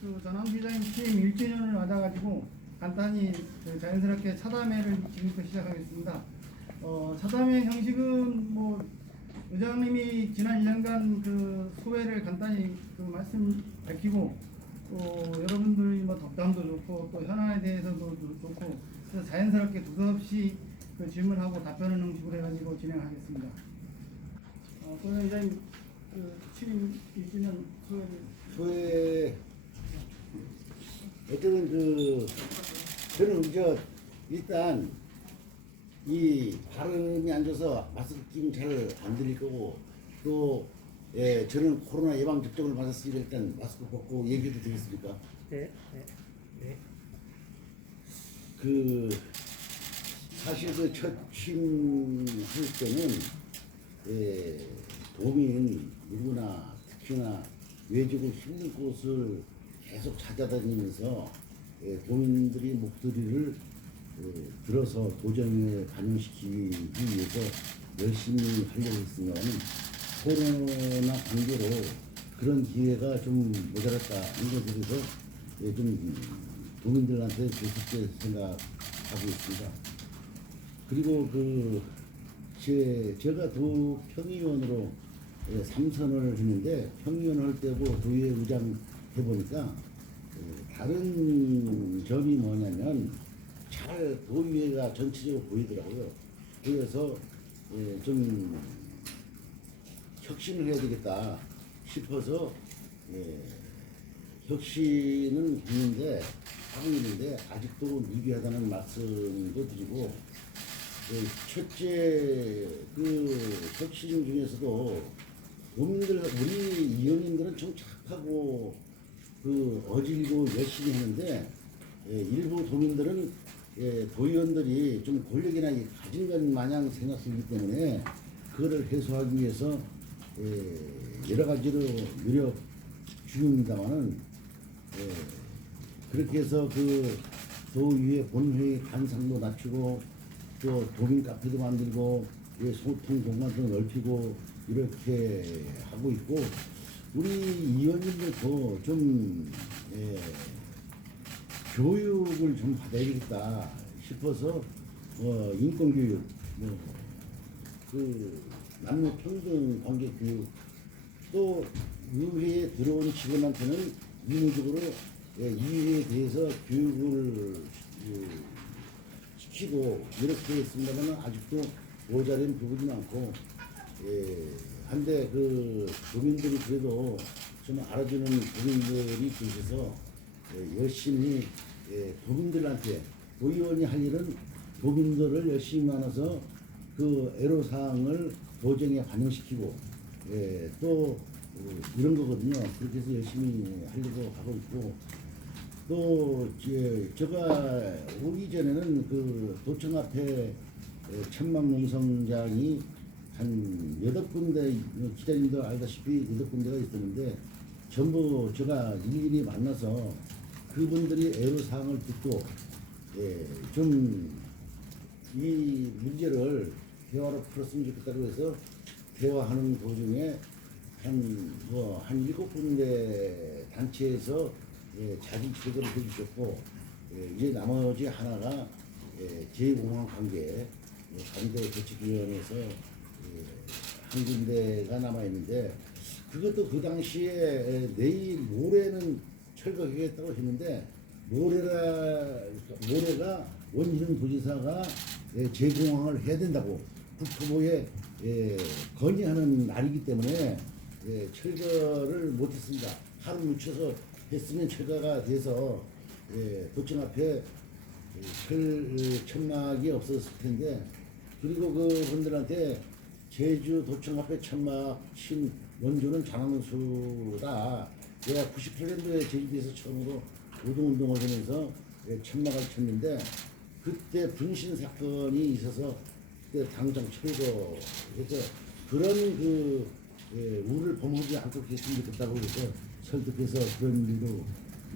그 전환기자님 취임 1주년을 맞아가지고 간단히 그 자연스럽게 차담회를 지금부터 시작하겠습니다. 차담회 형식은 뭐 의장님이 지난 1년간 그 소회를 간단히 그 말씀 밝히고 또 여러분들이 뭐 덕담도 좋고 또 현안에 대해서도 좋고 그래서 자연스럽게 두서없이 그 질문하고 답변하는 형식으로 해가지고 진행하겠습니다. 그러면 의장님 그 취임 1주년 소회를 소에 어쨌든 저는 일단 이 발음이 안 좋아서 마스크 끼면 잘 안 들릴 거고 또 저는 코로나 예방 접종을 맞았으니까 일단 마스크 벗고 얘기해도 되겠습니까? 네, 네, 네. 사실 첫 취임할 때는 도민 누구나 특히나 외지고 힘든 곳을 계속 찾아다니면서 도민들이 목소리를 들어서 도정에 반영시키기 위해서 열심히 하려고 했습니다만 코로나 관계로 그런 기회가 좀 모자랐다 하는 것에 대해서 좀 도민들한테 좋게 생각하고 있습니다. 그리고 제가 도 평의원으로 3선을 했는데 평의원 할 때고 도의회 의장 해보니까 다른 점이 뭐냐면 잘 도의회가 전체적으로 보이더라고요. 그래서 좀 혁신을 해야 되겠다 싶어서 혁신은 하고 있는데 아직도 미비하다는 말씀도 드리고 첫째 혁신 중에서도 도민들 우리 의원님들은 좀 착하고 어질고 열심히 하는데 일부 도민들은 도의원들이 좀 권력이나 가진 것 마냥 생각하기 때문에 그거를 해소하기 위해서 여러 가지로 노력 중입니다만은 그렇게 해서 도의회 본회의 간상도 낮추고 또 도민 카페도 만들고 소통 공간도 넓히고 이렇게 하고 있고 우리 의원님들도 좀 교육을 좀 받아야겠다 싶어서 인권교육 남녀 평등 관계 교육 또 의회에 들어온 직원한테는 의무적으로 이회에 대해서 교육을 시키고 이렇게 했습니다만 아직도 모자란 부분이 많고 한데 도민들이 그래도 좀 알아주는 도민들이 계셔서 열심히 도민들한테 도의원이 할 일은 도민들을 열심히 만나서 애로사항을 도정에 반영시키고 또 이런 거거든요. 그렇게 해서 열심히 하려고 하고 있고 또 제가 오기 전에는 도청 앞에 천막농성장이 한 8군데 기자님도 알다시피 8군데가 있었는데 전부 제가 일일이 만나서 그분들이 애로사항을 듣고 좀 이 문제를 대화로 풀었으면 좋겠다고 해서 대화하는 도중에 한 7군데 단체에서 자기 제거를 해주셨고 이제 나머지 하나가 제5항 관계 대책위원회에서 한 군데가 남아있는데 그것도 그 당시에 내일 모레는 철거하겠다고 했는데 모레가 원희룡 도지사가 재공항을 해야 된다고 국토부에 건의하는 날이기 때문에 철거를 못했습니다. 하루 묻혀서 했으면 철거가 돼서 도청 앞에 천막이 없었을 텐데 그리고 그분들한테 제주 도청 앞에 천막 친 원조는 장항수다. 내가 98년도에 제주도에서 처음으로 노동운동을 하면서 천막을 쳤는데 그때 분신 사건이 있어서 그때 당장 철거해서 그런 우를 범하지 않도록 했으면 좋겠다고 해서 설득해서 그런 일도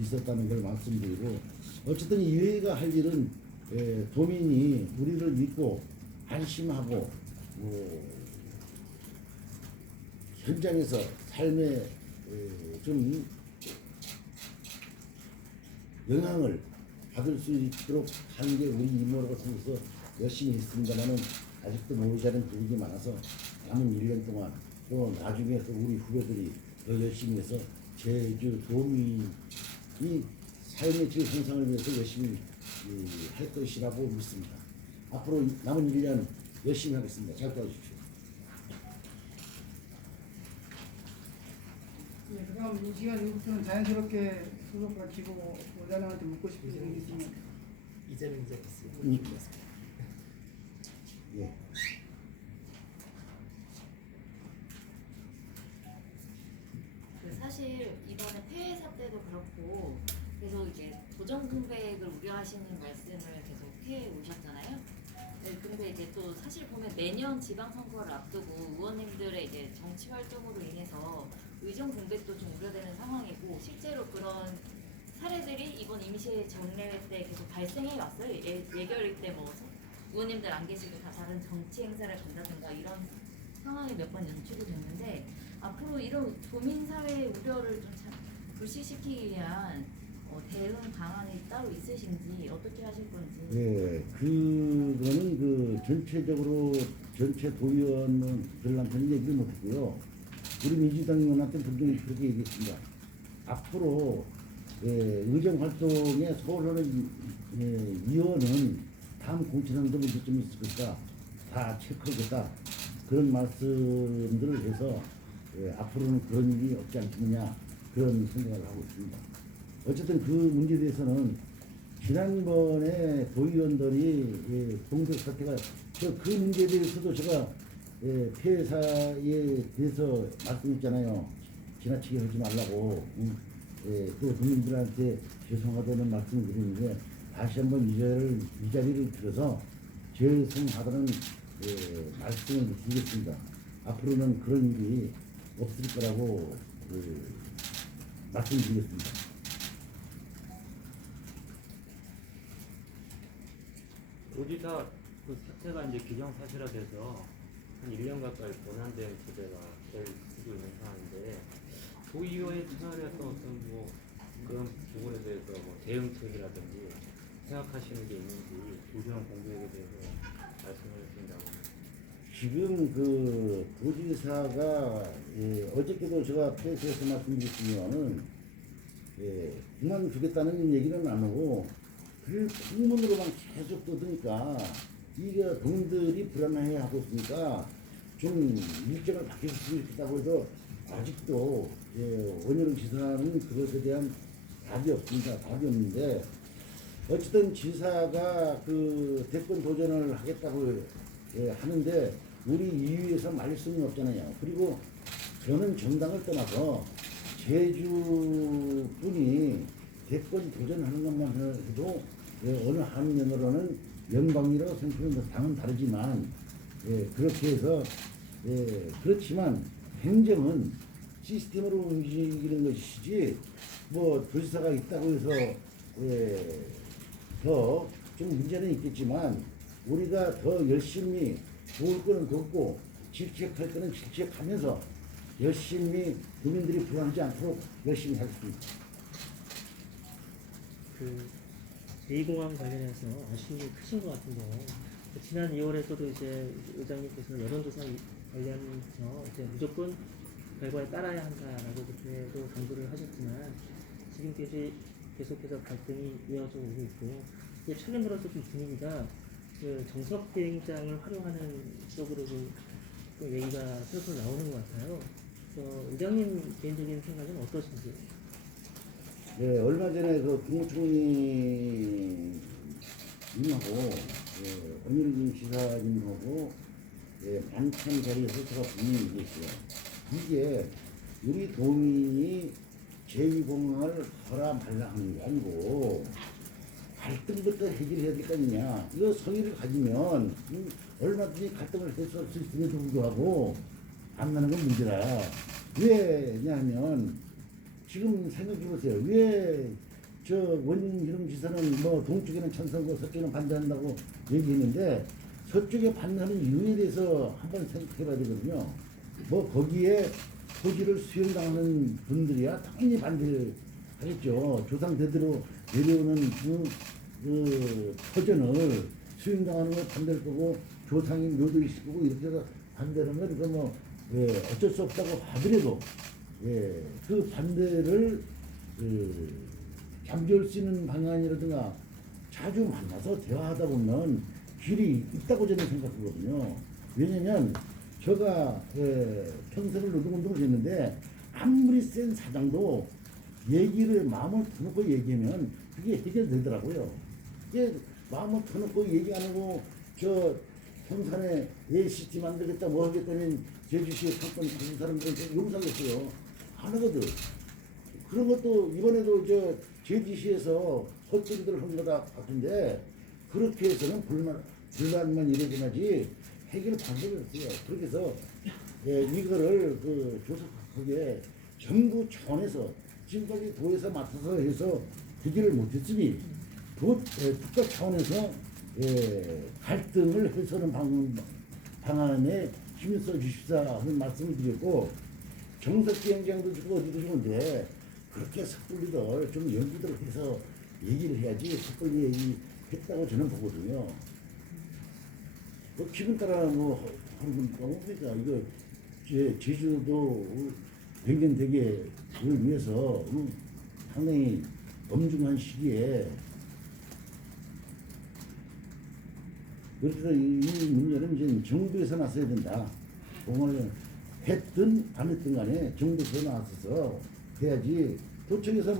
있었다는 걸 말씀드리고 어쨌든 이 회의가 할 일은 도민이 우리를 믿고 안심하고 현장에서 삶에 좀 영향을 받을 수 있도록 하는 게 우리 임무라고 생각해서 열심히 했습니다만은 아직도 모르지 않은 부분이 많아서 남은 1년 동안 또 나중에 또 우리 후배들이 더 열심히 해서 제주 도민이 삶의 질 향상을 위해서 열심히 할 것이라고 믿습니다. 앞으로 남은 1년 열심히 하겠습니다. 잘 도와주십시오. 네, 그럼 이 시간 이후부터는 자연스럽게 수업 마치고 의장님한테 묻고 싶은 점이 있으면 이재명 이제 있어요. 예. 사실 이번에 폐해 사태도 그렇고 계속 이제 도전 공백을 우려하시는 말씀을 계속 해 오셨잖아요. 네, 근데 이제 또 사실 보면 매년 지방선거를 앞두고 의원님들의 이제 정치 활동으로 인해서 의정 공백도 좀 우려되는 상황이고 실제로 그런 사례들이 이번 임시 정례 때 계속 발생해 왔어요. 예결일 때 뭐 의원님들 안 계시고 다 다른 정치 행사를 간다든가 이런 상황이 몇 번 연출이 됐는데 앞으로 이런 도민사회의 우려를 좀 불식시키기 위한 대응 방안이 따로 있으신지 어떻게 하실 건지. 예, 그거는 그 전체적으로 전체 도의원들한테는 얘기를 못했고요. 우리 민주당 의원한테 분명히 그렇게 얘기했습니다. 앞으로 의정 활동에 서울하는 위원은 다음 공천에도 문제점이 있을 것이다. 다 체크하겠다. 그런 말씀들을 해서 앞으로는 그런 일이 없지 않겠느냐 그런 생각을 하고 있습니다. 어쨌든 그 문제에 대해서는 지난번에 도의원들이 공백 사태가 그 문제에 대해서도 제가 폐사에 대해서 말씀했잖아요. 지나치게 하지 말라고 또 국민들한테 죄송하다는 말씀을 드리는데 다시 한번 이 자리를 들어서 죄송하다는 말씀을 드리겠습니다. 앞으로는 그런 일이 없을 거라고 말씀드리겠습니다. 도지사 그 사태가 이제 기정사실화돼서 한 1년 가까이 권한된 부대가 될 수도 있는 상황인데 도의회의 차원에서 어떤 뭐 그런 부분에 대해서 뭐 대응책이라든지 생각하시는 게 있는지 도시원 공백에 대해서 말씀을 주신다고. 지금 그 도지사가 어저께도 제가 프레스에서 말씀드렸지만은 그만두겠다는 얘기는 안 하고 그 풍문으로만 계속 떠드니까 이게 국민들이 불안해하고 있으니까 좀 일정을 바뀌었으면 좋겠다고 해도 아직도 원효룡 지사는 그것에 대한 답이 없습니다. 답이 없는데 어쨌든 지사가 그 대권 도전을 하겠다고 하는데 우리 이유에서 말릴 수는 없잖아요. 그리고 저는 정당을 떠나서 제주 분이 대권 도전하는 것만 해도 어느 한 면으로는 영광이라고 생각하는 당은 다르지만 그렇게 해서 그렇지만 행정은 시스템으로 움직이는 것이지 뭐 도지사가 있다고 해서 더 좀 문제는 있겠지만 우리가 더 열심히 도울 거는 돕고 질책할 거는 질책하면서 열심히 국민들이 불안하지 않도록 열심히 하겠습니다. 그 제2공항 관련해서 아쉬움이 크신 것 같은데요. 지난 2월에서도 이제 의장님께서 여론조사 관련해서 이제 무조건 결과에 따라야 한다라고 그때도 강조를 하셨지만 지금 계속해서 갈등이 이어져 오고 있고 최근 들어서 좀 분위기가 그 정석 비행장을 활용하는 쪽으로 좀 얘기가 슬슬 나오는 것 같아요. 그래서 의장님 개인적인 생각은 어떠신지? 네, 얼마 전에 그 국무총리님하고 원효룡 지사님하고 만찬 자리에서 제가 분명히 얘기했어요. 이게 우리 도민이 제2공항을 허라 말라 하는 게 아니고 갈등부터 해결해야 될 거 아니냐. 이거 성의를 가지면 얼마든지 갈등을 해소할 수 있음에도 불구하고 안 나는 건 문제라. 왜냐하면 지금 생각해보세요. 왜 저 원희룡 지사는 뭐 동쪽에는 찬성하고 서쪽에는 반대한다고 얘기했는데 서쪽에 반대하는 이유에 대해서 한번 생각해봐야 되거든요. 뭐 거기에 토지를 수용당하는 분들이야 당연히 반대를 하겠죠. 조상 대대로 내려오는 그 터전을 수행당하는 걸 반대할 거고 조상이 묘도 있을 거고 이렇게 해서 반대하는 건 그건 뭐 어쩔 수 없다고 하더라도 그 반대를 잠재울 수 있는 방안이라든가 자주 만나서 대화하다 보면 길이 있다고 저는 생각하거든요. 왜냐면 제가 평생을 노동운동을 했는데 아무리 센 사장도 얘기를 마음을 터놓고 얘기하면 그게 해결되더라고요. 이게 마음을 터놓고 얘기 안 하고 저 평산에 ACT 만들겠다 뭐 하겠다면 제주시에 상권 가진 사람들은 용서하겠어요. 안 하거든. 그런 것도 이번에도 저 제주시에서 헛소리들 한 거다 같은데 그렇게 해서는 불만만 일어나지 해결 방법이 없어요. 그렇게 해서 이거를 그 조사하게 정부 차원에서 지금까지 도에서 맡아서 해서 해결을 못했으니 국가 차원에서 갈등을 해소하는 방안에 힘을 써주십사 하는 말씀을 드렸고 정석비행장도 주고 어디도 좋은데 그렇게 섣불리들 좀 연기들 해서 얘기를 해야지 섣불리 얘기했다고 저는 보거든요. 뭐 기분 따라 뭐 하는 건 뭡니까? 이거 제주도 백년대계를 위해서 상당히 엄중한 시기에 그래서 이 문제는 이제 정부에서 나서야 된다. 공을 했든 안 했든 간에 정부에서 나서서 해야지 도청에서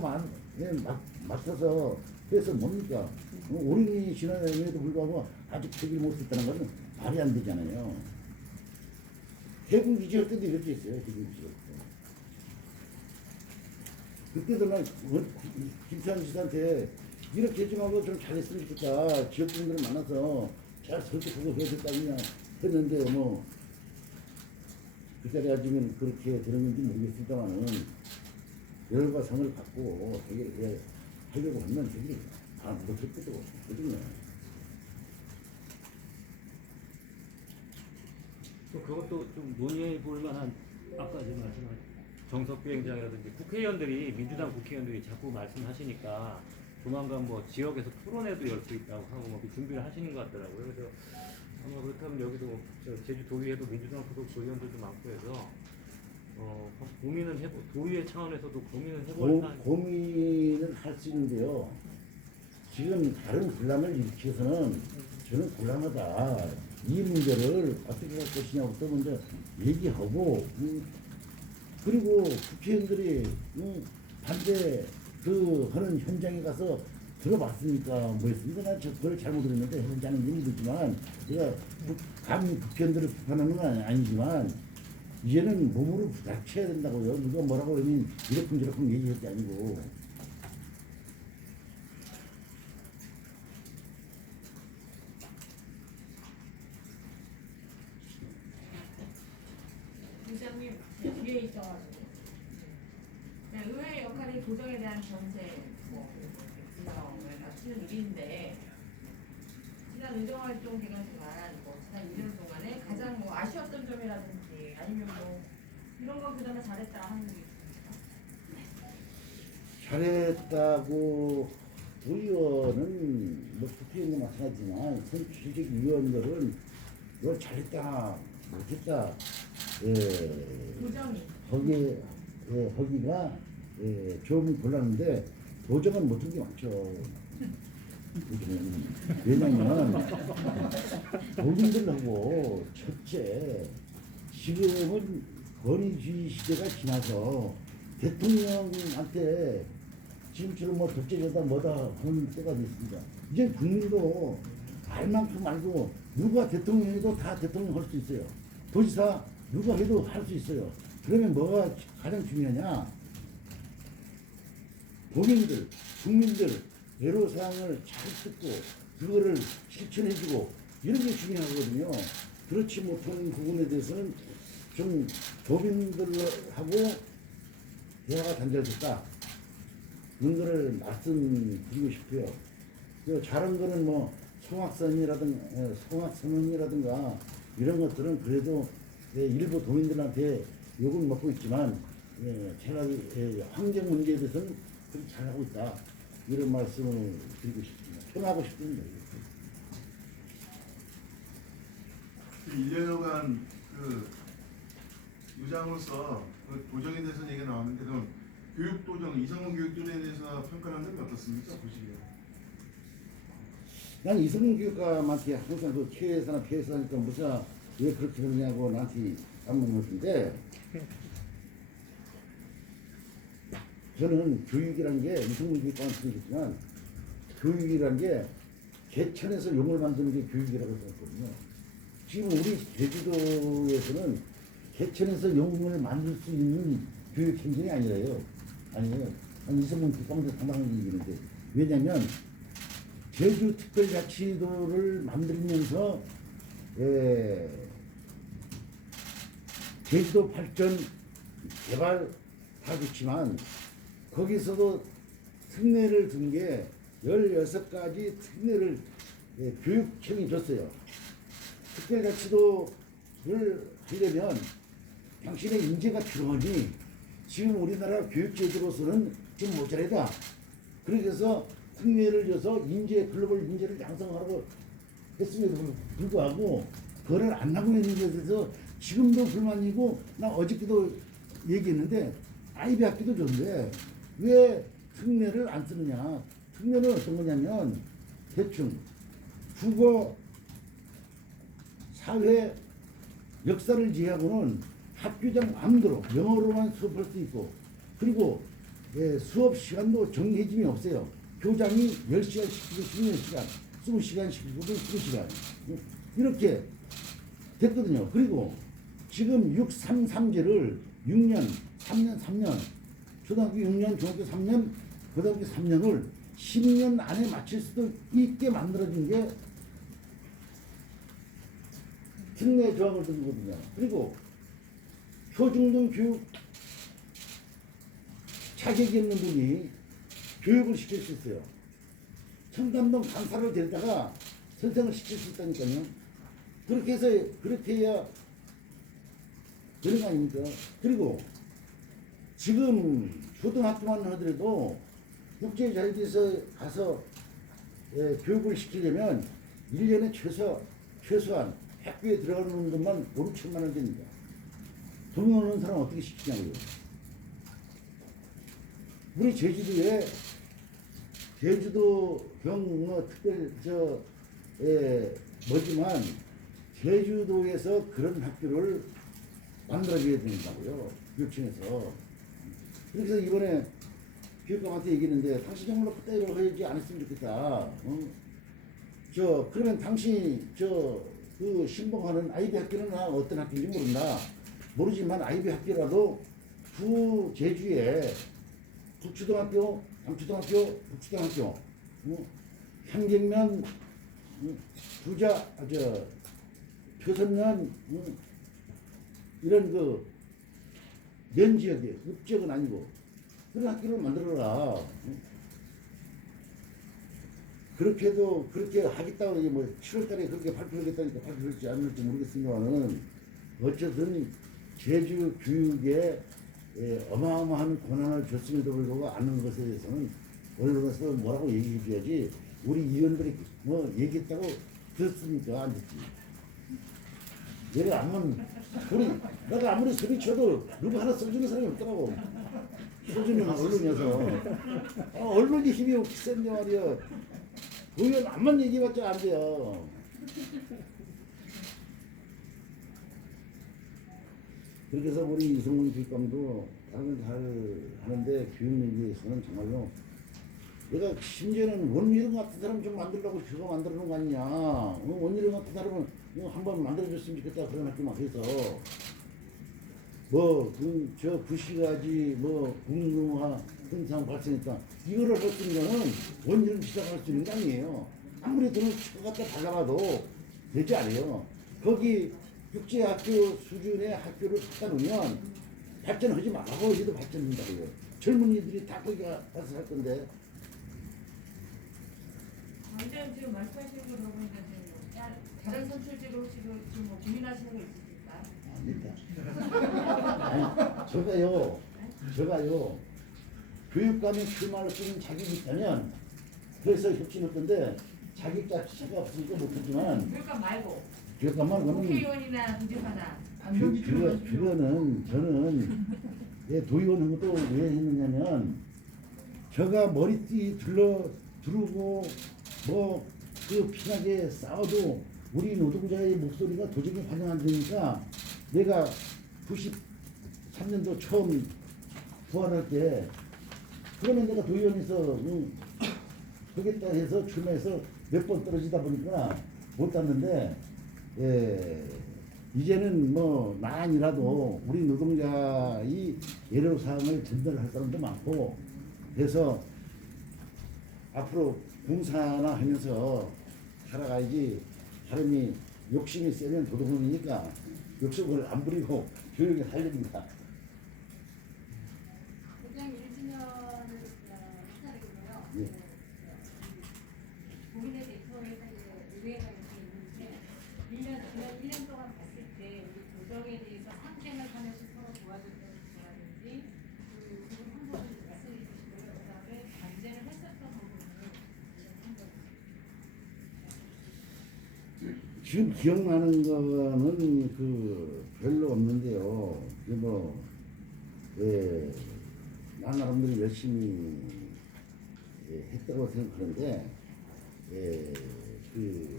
맡아서 해서 뭡니까? 올인이 지난해에도 불구하고 아직 해결 못했다는 것은 말이 안 되잖아요. 해군 기지할 때도 이렇게 했어요. 해군 기지할 때. 그때도 난 김찬 씨한테 이렇게 좀 하고 좀 잘했으면 좋겠다. 지역주민들을 만나서 잘 설득하고 해야 됐다 그냥 했는데 뭐 그 자리에 앉으면 그렇게 되는 건지 모르겠습니다만은 열과 성을 갖고 하려고 하면 되게 못했거든. 또 그것도 좀 논의해 볼 만한 아까 제가 말씀한 정석비행장이라든지 국회의원들이 민주당 국회의원들이 자꾸 말씀하시니까 조만간 뭐 지역에서 토론회도 열 수 있다고 하고 뭐 준비를 하시는 것 같더라고요. 그래서 아마 그렇다면 여기도 제주도의회도 민주당 소속 의원들도 많고 해서 고민은 도의회 차원에서도 고민을 해볼 고민을 할 수 있는데요. 지금 다른 분란을 일으켜서는 저는 곤란하다. 이 문제를 어떻게 할 것이냐부터 먼저 얘기하고 그리고 국회의원들이 반대 하는 현장에 가서 들어봤으니까 뭐였습니까? 난 그걸 잘못 들었는데 현장은 힘들지만 제가 감히 국회의원들을 비판하는 건 아니지만 이제는 몸으로 부닥쳐야 된다고요. 누가 뭐라고 하면 이러쿵저러쿵 얘기할 게 아니고. 부장님 뒤에 있어가지고 의회의 역할이 도정에 대한 견제, 구성을 맞추는 일인데 지난 의정활동 기간 동안 지난 2년 동안에 가장 아쉬웠던 점이라든지 아니면 이런 거 그다음에 잘했다 하는 게 있습니까? 잘했다고 의원은 국회의원도 마찬가지지만 선출직 위원들은 이걸 잘했다 못했다 도정이 거기가 좀 곤란한데 도정은 못한 게 많죠. 왜냐면 국민들하고 첫째 지금은 권위주의 시대가 지나서 대통령한테 지금처럼 뭐 독재자다 뭐다 하는 때가 됐습니다. 이제 국민도 알 만큼 알고 누가 대통령해도 다 대통령 할 수 있어요. 도지사 누가 해도 할 수 있어요. 그러면 뭐가 가장 중요하냐? 국민들 애로사항을 잘 듣고 그거를 실천해주고 이런 게 중요하거든요. 그렇지 못한 부분에 대해서는 좀 도민들하고 대화가 단절됐다. 그런 거를 말씀드리고 싶고요. 잘한 거는 뭐 송악선언이라든가 이런 것들은 그래도 일부 도민들한테 욕을 먹고 있지만 차라리 환경 문제에 대해서는 그렇게 잘하고 있다. 이런 말씀을 드리고 싶습니다. 표현하고 싶습니다. 1년여간 그 의장으로서 그 도정에 대해서 얘기가 나왔는데 그럼 교육도정, 이성훈 교육도정에 대해서 평가를 한다면 어떻습니까? 보시기에. 난 이성문 교육감한테 항상 그 피해사나 피해사니까 무슨 왜 그렇게 그러냐고 나한테 안묻는데 저는 교육이란 게 이성문 교육감한테 얘기했지만 교육이란 게 개천에서 용을 만드는 게 교육이라고 생각하거든요. 지금 우리 제주도에서는 개천에서 용을 만들 수 있는 교육 행정이 아니래요. 아니에요. 아니, 이성문 교육감한테 당당하게 얘기하는데 왜냐면 제주특별자치도를 만들면서 제주도 발전 개발 다 좋지만 거기서도 특례를 둔 게 16가지 특례를 교육청이 줬어요. 특별자치도를 하려면 당신의 인재가 필요하니 지금 우리나라 교육제도로서는 좀 모자라다. 그래서 특례를 줘서 글로벌 인재를 양성하라고 했음에도 불구하고 그걸 안 하고 있는 것에 대해서 지금도 불만이고 나 어저께도 얘기했는데 아이비 학교도 좋은데 왜 특례를 안 쓰느냐. 특례는 어떤 거냐면 대충 국어, 사회, 역사를 제외하고는 학교장 마음대로 영어로만 수업할 수 있고 그리고 수업 시간도 정해짐이 없어요. 교장이 10시간 시키고 16시간, 20시간 시키고 20시간 이렇게 됐거든요. 그리고 지금 633제를 6년, 3년, 초등학교 6년, 중학교 3년, 고등학교 3년을 10년 안에 마칠 수도 있게 만들어진 게 특례 조항을 둔 거거든요. 그리고 초중등 교육 자격이 있는 분이 교육을 시킬 수 있어요. 청담동 강사를 데리다가 선생을 시킬 수 있다니까요. 그렇게 해야 되는 거 아닙니까? 그리고 지금 초등학교만 하더라도 국제자유대에서 가서 교육을 시키려면 1년에 최소한 학교에 들어가는 것만 5, 6천만 원 됩니다. 돈 없는 사람 어떻게 시키냐고요. 우리 제주도에 제주도 경뭐 특별 뭐지만 제주도에서 그런 학교를 만들어줘야 된다고요. 교육청에서. 그래서 이번에 교육감한테 얘기했는데 당신 정말로 그때 이걸 하지 않았으면 좋겠다. 그러면 당신이 그 신봉하는 아이비 학교는 어떤 학교인지 모르지만 아이비 학교라도 구 제주에 북초등학교, 남초등학교, 북초등학교, 향경면, 표선면, 이런 그 면지역에 읍지역은 아니고 그런 학교를 만들어라. 그렇게 하겠다고 뭐 7월달에 그렇게 발표하겠다니까 발표할지 안 할지 모르겠습니다만은 어쨌든 제주 교육에 어마어마한 권한을 줬음에도 불구하고 안 하는 것에 대해서는 언론에서 뭐라고 얘기해줘야지. 우리 의원들이 뭐 얘기했다고 들었습니까? 안 듣지. 내가 아무리 소리쳐도 누구 하나 써주는 사람이 없더라고. 써주는 언론이어서. 언론이 힘이 센데 말이야. 의원 암만 얘기해봤자 안 돼요. 그렇게 해서 우리 이성문 교육감도 다른 잘 하는데 교육 얘기에서는 정말로 내가 심지어는 원희룡 같은 사람 좀 만들려고 그거 만들어 놓은 거 아니냐. 원희룡 같은 사람은 한번 만들어줬으면 좋겠다. 그런 학교 막 해서 부시가지 국능화 현상 발생했다. 이거를 할 수 있는 거는 원희룡 시작할 수 있는 게 아니에요. 아무리 돈을 치고 갖다 발라봐도 되지 않아요. 거기 국제학교 수준의 학교를 갖다 놓으면 발전하지 말라고 해도 발전된다고요. 젊은이들이 다 거기 가서 살 건데. 완전 지금 말씀하시는 거 들어보니까 지금 다른 선출직으로 지금 뭐 고민하시는 거 있으실까요? 아닙니다. 아니, 제가요 교육감이 출마할 수 있는 자격이 있다면 그래서 협진할 건데 자격 자체가 없으니까 못했지만 교육감 말고 교육감만 그러면 국회의원이나 도지사나 그거는 저는 예, 도의원 한 것도 왜 했느냐면 저가 머리띠 두르고 뭐 그 피나게 싸워도 우리 노동자의 목소리가 도저히 반영 안 되니까 내가 93년도 처음 부활할 때 그러면 내가 도의원에서 하겠다 해서 출마해서 몇 번 떨어지다 보니까 못 땄는데 예, 이제는 뭐 나아니라도 우리 노동자의 애로사항을 전달할 사람도 많고 그래서 앞으로 공사나 하면서 살아가야지 사람이 욕심이 세면 도둑놈이니까 욕심을 안 부리고 조용히 살립니다. 고장 1주년을 축하드리고요. 예. 국민의 대표회에서 의회가 이렇게 있는데 1년, 지난 1년 동안 봤을 때 우리 조정에 대해서 상생을 하면서 서로 도와줬던 거라든지 그 부분 한 번은 말씀해 주시고요. 그 다음에 반대를 했었던 부분을 한 번. 지금 기억나는 거는 그 별로 없는데요. 그뭐 예, 난 나름대로 열심히 했다고 생각하는데 그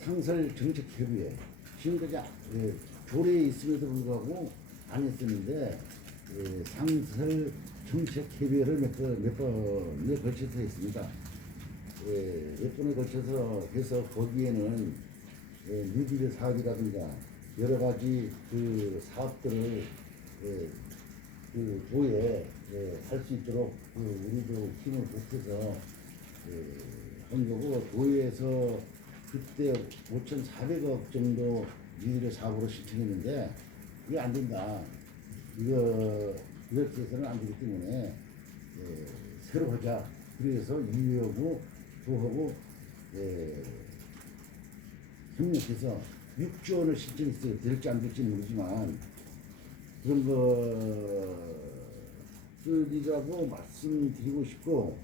상설 정책협의회 지금까지 조례에 있음에도 불구하고 안 했었는데 상설 정책협의회를 몇 번에 걸쳐서 했습니다. 몇 번에 걸쳐서 해서 거기에는 뉴딜 사업이라든가 여러 가지 그 사업들을 그 도에 할 수 있도록 우리도 힘을 보태서 한 거고 도에서 그때 5,400억 정도 뉴딜 사업으로 신청했는데 이게 안 된다. 이렇게 해서는 안 되기 때문에 새로 하자. 그래서 이회하고 도하고 협력해서 6조 원을 신청했어요. 될지 안 될지 모르지만 그런 거 쓰리라고 말씀드리고 싶고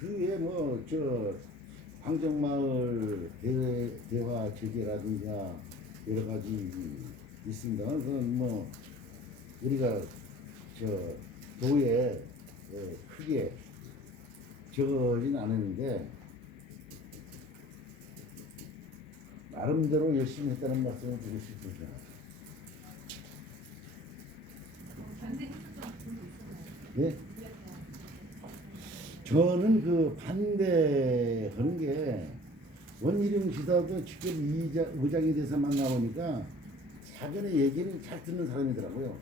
그 외에 뭐 저 황정마을 대화 제재라든가 여러 가지 있습니다. 그건 뭐 우리가 저 도에 크게 적어진 않았는데 나름대로 열심히 했다는 말씀을 드릴 수 있습니다. 반대했었던 부분도 있었나요? 예? 저는 그 반대하는 게 원희룡 지사도 직접 의장이 돼서 만나보니까 사전에 얘기는 잘 듣는 사람이더라고요.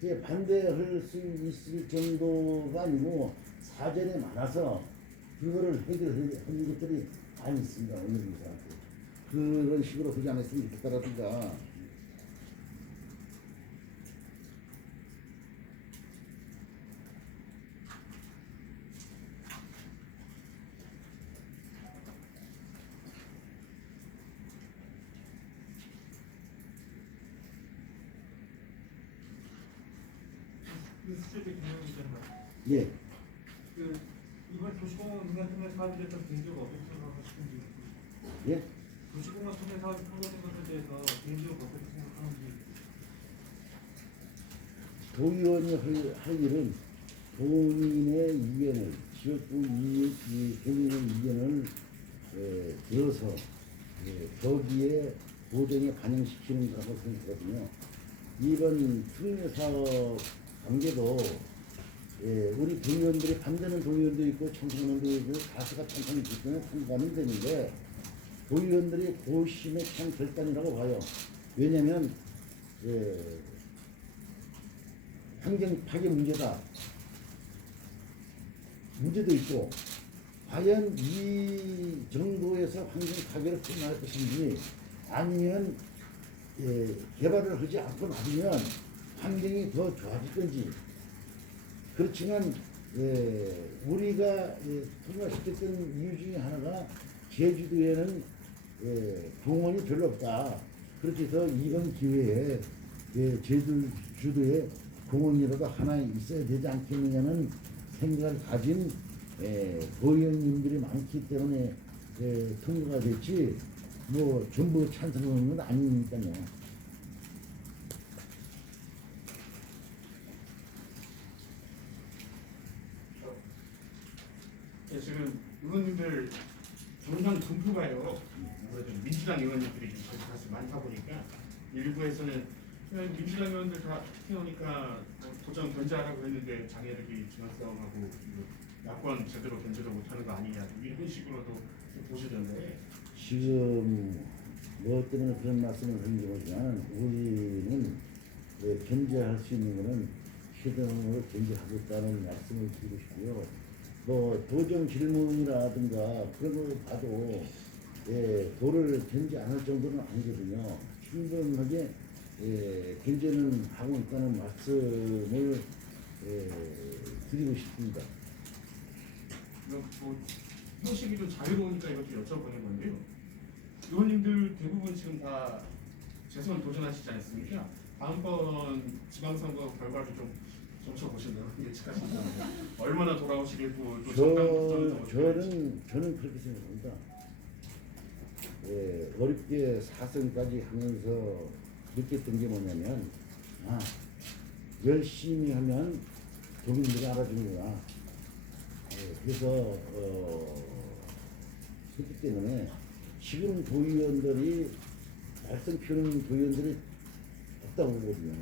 그게 반대할 수 있을 정도가 아니고 사전에 많아서 그거를 해결하는 것들이 많이 있습니다. 원희룡 지사한테. 그런 식으로 하지 않았으면 좋겠다라든가 그 수첩의 기능이잖아요. 예. 그 이번 도시공원 민간통일 사업에 대해서 개인적으로 어떻게 생각하시는지, 예? 도시공원 통일 사업이 통과된 것에 대해서 개인적으로 어떻게 생각하는지. 도의원이 할 일은 본인의 의견을 지역구 본인의 의견을 들어서 거기에 도정에 반영시키는 거라고 생각하거든요. 이번 특례사업 관계도 우리 도의원들이 반대는 도의원도 있고 청소년도 있고 다수가 찬성이 있기 때문에 통과는 되는데 도의원들이 고심의 참 결단이라고 봐요. 왜냐하면 환경 파괴 문제다. 문제도 있고 과연 이 정도에서 환경 파괴를 끝날 것인지 아니면 개발을 하지 않고 놔두면 환경이 더 좋아질 건지. 그렇지만 우리가 통과시켰던 이유 중에 하나가 제주도에는 공원이 별로 없다. 그렇게 해서 이번 기회에 제주도에 공원이라도 하나 있어야 되지 않겠느냐는 생각을 가진 도의원님들이 많기 때문에 통과가 됐지 뭐 전부 찬성하는 건 아니니까요. 네, 지금 의원님들 정당 분포가요. 아무래도 민주당 의원님들이 좀 거기 가서 많다 보니까 일부에서는 그냥 민주당 의원들 다 태우니까 도정 견제하라고 했는데 장애력이 중앙싸움하고 야권 제대로 견제도 못하는 거 아니냐 이런 식으로도 좀 보시던데. 지금 뭐 때문에 그런 말씀을 하는지 모르지만 우리는 견제할 수 있는 것은 최대한으로 견제하고 있다는 말씀을 드리고 싶고요. 뭐 도정 질문이라든가 그런 걸 봐도 도를 견제 안 할 정도는 아니거든요. 충분하게 견제는 하고 있다는 말씀을 드리고 싶습니다. 뭐 형식이 좀 자유로우니까 이것도 여쭤보는 건데요. 의원님들 대부분 지금 다 재선 도전하시지 않습니까? 다음번 지방선거 결과를 좀 점쳐보신다면 예측하신다면 얼마나 돌아오시겠고 또 정당 도전도 저는 그렇게 생각합니다. 어렵게 4선까지 하면서 느꼈던 게 뭐냐면 열심히 하면 도민들이 알아주는구나. 그래서 그렇기 때문에 지금 도의원들이 말씀 피우는 도의원들이 없다고 보거든요.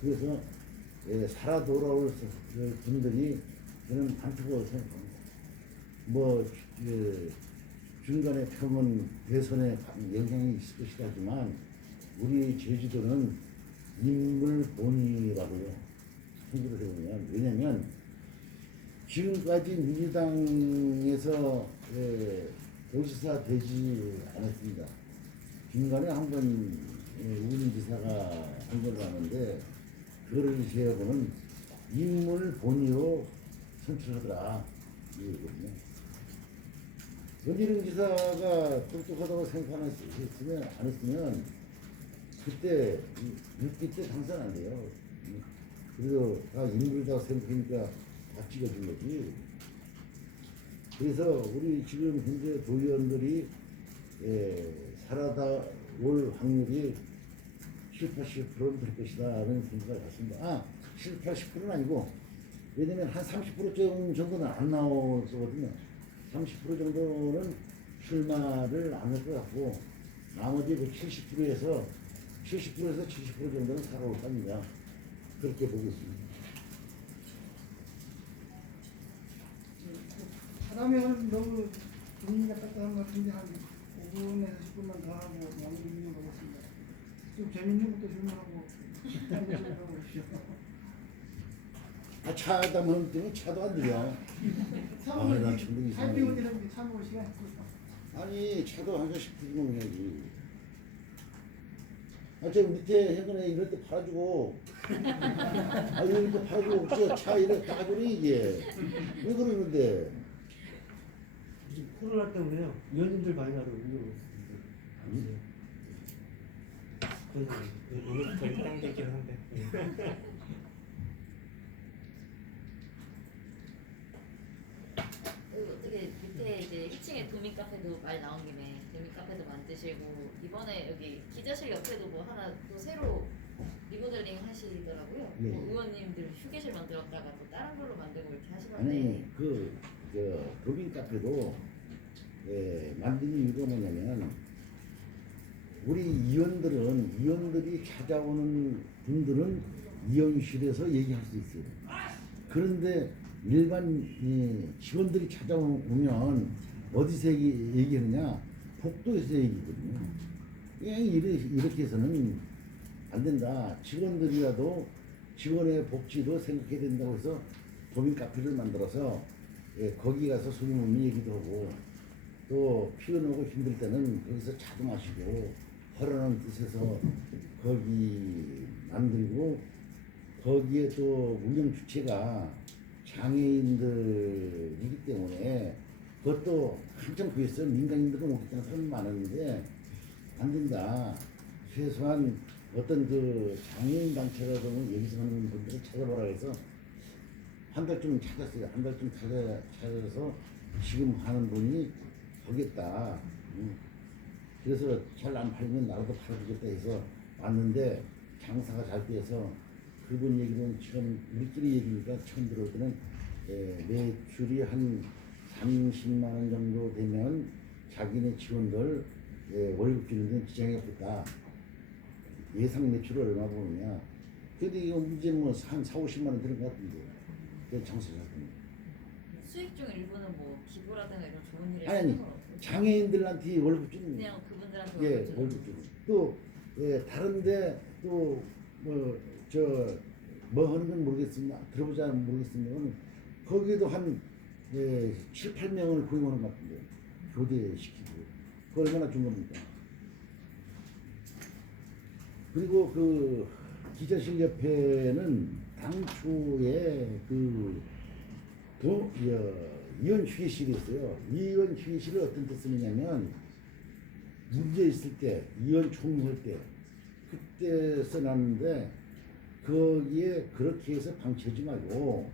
그래서 살아 돌아올 분들이 저는 많다고 생각합니다. 뭐 중간에 평은 대선에 영향이 있을 것이다 하지만 우리 제주도는 인물본이라고요 생각을 해보면, 왜냐면 지금까지 민주당에서 도지사 되지 않았습니다. 중간에 한번 우은지사가 한 걸로 아는데 그거를 제하고는 인물본위로 선출하더라 이거거든요. 원희룡 지사가 똑똑하다고 생각했으면 안 했으면 그때 6기 때 당선 안 돼요. 그래서 다 인물이라고 생각하니까 다 찍어준 거지. 그래서 우리 지금 현재 도의원들이 살아다 올 확률이 7, 80%는 될 것이다라는 생각을 갖습니다. 7, 80%는 아니고, 왜냐면 한 30% 정도는 안 나올 거거든요. 30% 정도는 출마를 안 할 것 같고, 나머지 70%에서 70% 정도는 살아올 겁니다. 그렇게 보고 있습니다. 하다면 너무 분위기가 딱딱한 것 같은데 한 5분에서 10분만 더 하고 마무리 좀 하겠습니다. 좀 재밌는 것도 질문하고 딴 것도 하고 오십시오. 차다 먹는 때문에 차도 안 들려. 나 정말 이상해. 살피고 되는 차 먹을 시간 있을까? 아니 차도 한 잔씩 들고 먹어야지. 저 밑에 현관에 이럴 때 팔아주고 여기 또 팔아주고 차 이렇게 따주니 이게 왜 그러는데? 지금 코로나 때문에요. 위원님들 많이 나도 의료가 없습니다. 그래서 오늘부터 일당되긴 한데. 그리고 어떻게 밑에 이제 1층에 도민 카페도 말 나온 김에 도민 카페도 만드시고 이번에 여기 기자실 옆에도 뭐 하나 또 새로 리모델링 하시더라고요. 예. 뭐 의원님들 휴게실 만들었다가 또 다른 걸로 만들고 이렇게 하시던데. 아니 도민 카페도 만든 이유가 뭐냐면 우리 의원들이 찾아오는 분들은 의원실에서 얘기할 수 있어요. 그런데 일반 직원들이 찾아오면 어디서 얘기하느냐? 복도에서 얘기거든요. 이렇게 해서는 안 된다. 직원들이라도 직원의 복지도 생각해야 된다고 해서 도민 카페를 만들어서 거기 가서 소리문이 얘기도 하고 또 피곤하고 힘들 때는 거기서 차도 마시고 하라는 뜻에서 거기 만들고 거기에 또 운영 주체가 장애인들이기 때문에 그것도 한참 구했어요. 민간인들은 오겠다는 사람이 많았는데 안 된다. 최소한 어떤 그 장애인 단체라든가 여기서 하는 분들을 찾아보라 해서 한 달쯤 찾았어요. 한 달쯤 찾아서 지금 하는 분이 거겠다. 그래서 잘 안 팔리면 나라도 팔아주겠다 해서 왔는데 장사가 잘 돼서 그분 얘기는 처음 우리끼리 얘기니까 처음 들을 때는 매출이 한 30만 원 정도 되면 자기네 직원들 월급 주는 데는 지장이 없겠다. 예상 매출을 얼마 보느냐. 근데 이거 이제 뭐 한 4, 50만 원 드는 것 같은데. 그 장사 잘 되는. 수익 중 일부는 뭐 기부라든가 이런 좋은 일에 아니, 쓰는 건 없어요. 장애인들한테 월급 주는 그냥 그분들한테 예, 월급 주는 월급 주고 또 다른데 또 뭐 하는 건 모르겠습니다. 들어보자 모르겠습니다만 거기도 한 7, 8명을 고용하는 것 같은데 교대시키고 그 얼마나 준 겁니까? 그리고 그 기자실 옆에는 당초에 이원 휴게실이 있어요. 이원 휴게실을 어떤 때 쓰느냐면 문제 있을 때, 이원 총무할 때 그때 써놨는데 거기에 그렇게 해서 방치하지 말고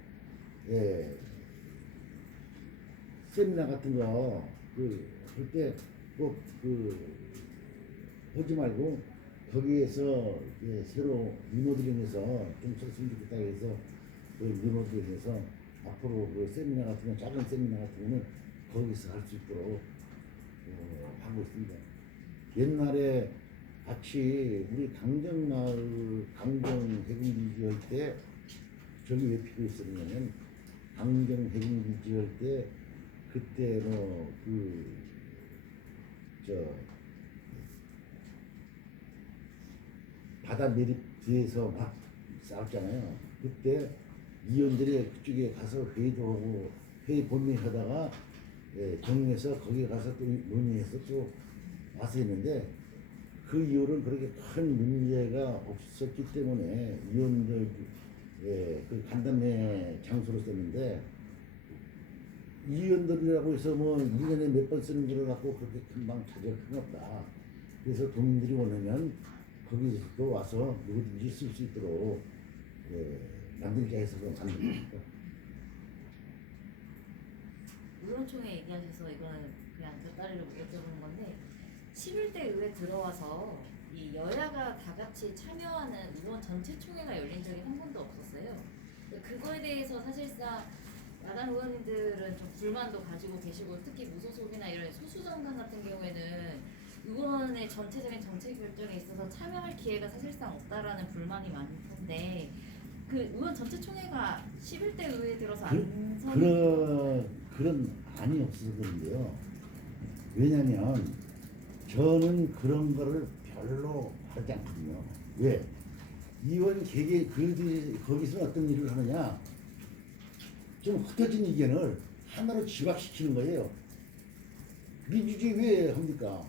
세미나 같은 거 할 때 꼭 하지 말고 거기에서 새로 리모델링해서 좀 썼으면 좋겠다 해서 리모델링해서 앞으로 세미나 같은 거 작은 세미나 같은 거는 거기서 할 수 있도록 하고 있습니다. 옛날에 같이 우리 강정마을 강정해군기지 할 때 저기 왜 필요했었냐면 강정해군기지 할 때 그때 바다 매립 뒤에서 막 싸웠잖아요. 그때 위원들이 그쪽에 가서 회의도 하고 회의 본회의하다가 정리해서 거기에 가서 또 논의해서 또 와서 했는데 그 이후로는 그렇게 큰 문제가 없었기 때문에 위원들 그 간담회 장소로 썼는데 위원들이라고 해서 뭐 1년에 몇 번 쓰는 거를 갖고 그렇게 금방 차지할 필요는 없다. 그래서 도민들이 원하면 거기서도 와서 누구든지 쓸 수 있도록 만들자 해서 만든 겁니다. 의원총회 얘기하셔서 이거는 그냥 곁다리로 여쭤보는 건데 11대 의회 들어와서 이 여야가 다 같이 참여하는 의원 전체 총회가 열린 적이 한 번도 없었어요. 그거에 대해서 사실상 야당 의원님들은 좀 불만도 가지고 계시고 특히 무소속이나 이런 소수정당 같은 경우에는 의원의 전체적인 정책 결정에 있어서 참여할 기회가 사실상 없다라는 불만이 많던데 그 의원 전체 총회가 11대 의회에 들어서 안 서는 그런 안이 없어서 그런데요. 왜냐면 저는 그런 거를 별로 하지 않거든요. 왜? 이원 개개 거기서 어떤 일을 하느냐? 좀 흩어진 의견을 하나로 집약시키는 거예요. 민주주의 왜 합니까?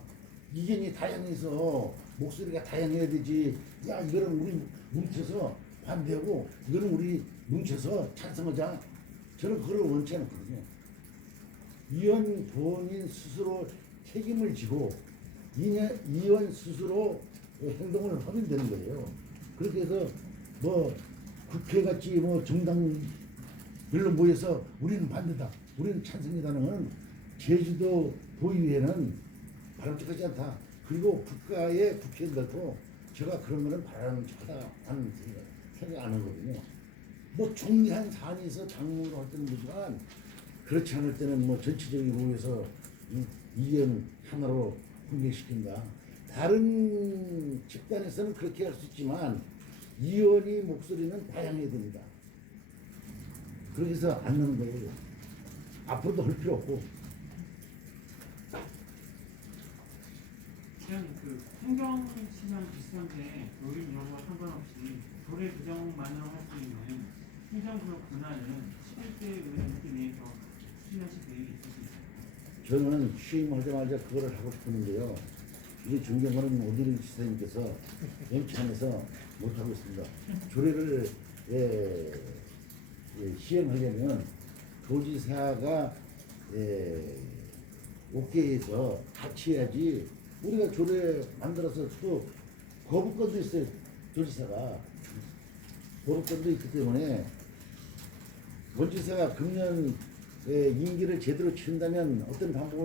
의견이 다양해서 목소리가 다양해야 되지. 야 이거는 우리 뭉쳐서 반대하고 이거는 우리 뭉쳐서 찬성하자. 저는 그걸 원치 않거든요. 의원 본인 스스로 책임을 지고 의원 스스로 행동을 하면 되는 거예요. 그렇게 해서 뭐 국회같이 뭐 정당별로 모여서 우리는 반대다, 우리는 찬성이다는 것은 제주도 도의회는 바람직하지 않다. 그리고 국회의원들도 제가 그런 거는 바람직하다 하는 생각 안 하거든요. 뭐 중요한 사안이 있어 당무로 할 때는 모르지만 그렇지 않을 때는 뭐 전체적인 모여서 의견 하나로 분개시킨다. 다른 집단에서는 그렇게 할 수 있지만 의원이 목소리는 다양해야 됩니다. 그렇게 해서 안 넣는 거예요. 앞으로도 할 필요 없고. 그냥 그 행정시장 비슷한데 요리 이런 거 상관없이 조례 규정만으로 할 수 있는 행정구역 분할은 11대 의원들 내에서 추진하실 계획이 있으십니까? 저는 취임하자마자 그거를 하고 싶었는데요. 우리 존경하는 오디리 지사님께서 연찬해서 못하고 있습니다. 조례를 시행하려면 도지사가 오케이 해서 같이 해야지. 우리가 조례 만들어서 또 거부권도 있어요. 도지사가 거부권도 있기 때문에 원지사가 금년 임기를 제대로 치른다면 어떤 방법을